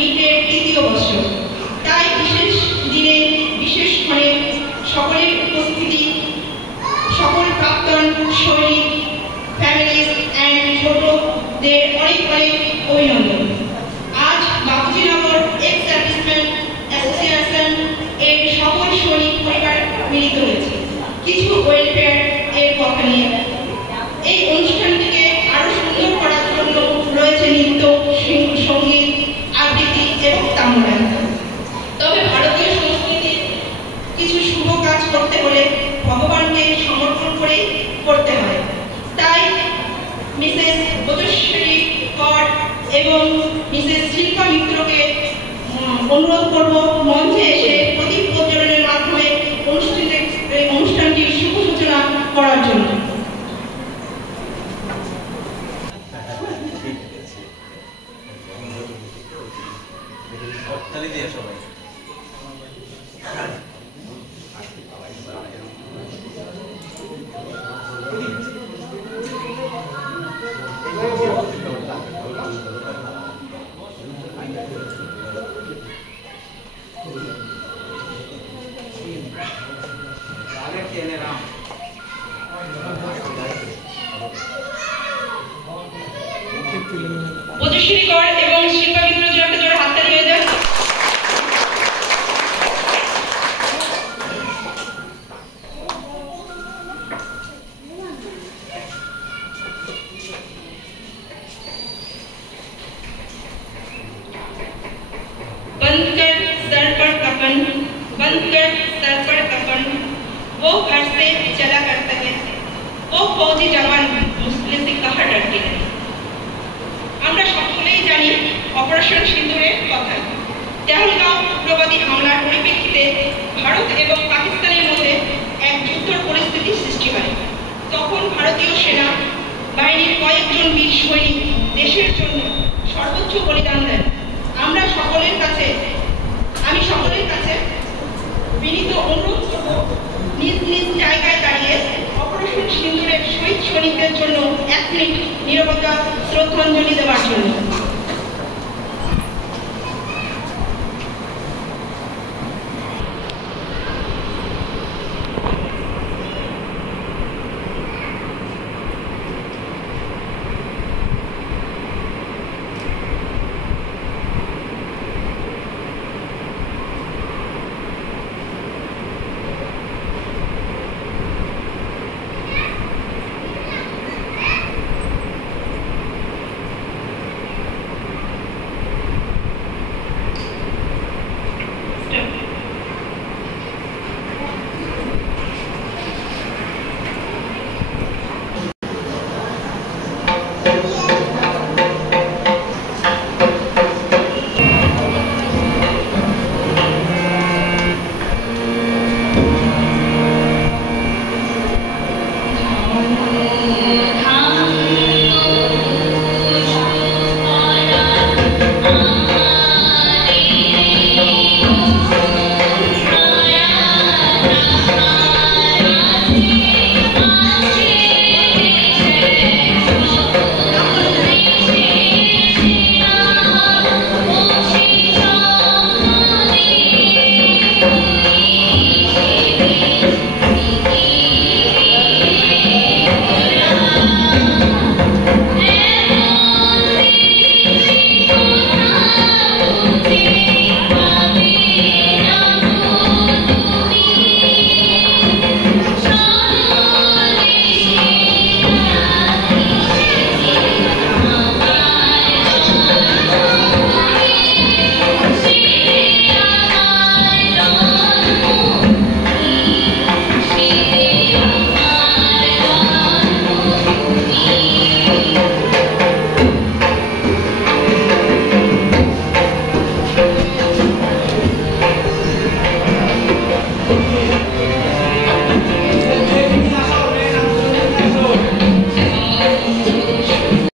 মিটের তৃতীয় বর্ষ। তাই বিশেষ দিনে বিশেষ ক্ষণে সকলের উপস্থিতি, সকল প্রাক্তন সৈনিক, ফ্যামিলিজ অ্যান্ড ছোটদের অনেক অনেক অভিনন্দন। আজ বাপুজিনগর এক্স সার্ভিসম্যান অ্যাসোসিয়েশন এর সকল সৈনিক পরিবার মিলিত হয়েছে কিছু ওয়েলফেয়ার এর কথা নিয়ে। এই অনুষ্ঠানটিকে আরো সুন্দর করার জন্য রয়েছে নৃত্য, সঙ্গীত, আবৃত্তি এবং তাম্রগান। তবে ভারতীয় সংস্কৃতির কিছু শুভ কাজ করতে হলে ভগবানকে সমর্পণ করে করতে হয়। তাই মিসেস বজশ্রী কর এবং মিসেস শিল্পা মিত্রকে অনুরোধ করব মঞ্চে এসে প্রদীপ প্রজ্বলনের মাধ্যমে অনুষ্ঠানটির শুভ সূচনা করার জন্য। বজশ্রী কর এবং শিল্পা মিত্র একটা জোরে হাততালি হয়ে যাক। बंद कर सर पर कफन, बंद कर सर पर कफन, वो घर से चला करता है, वो फौजी जवान मुझसे से कहाँ डरते हैं। আমরা সকলেই জানি অপারেশন সিঁদুরের কথা। তেহলগাঁও উগ্রবাদী হামলার পরিপ্রেক্ষিতে ভারত এবং পাকিস্তানের মধ্যে এক যুদ্ধের পরিস্থিতি সৃষ্টি হয়। তখন ভারতীয় সেনা বাহিনীর কয়েকজন বীর সৈনিক দেশের জন্য সর্বোচ্চ বলিদান দেন। আমি সকলের কাছে বিনীত অনুরোধ করব নিজ নিজ জায়গায় দাঁড়িয়ে অপারেশন সিঁদুরের শহীদ সৈনিকদের জন্য 1 মিনিট নীরবতা শ্রদ্ধাঞ্জলি দেওয়ার জন্য।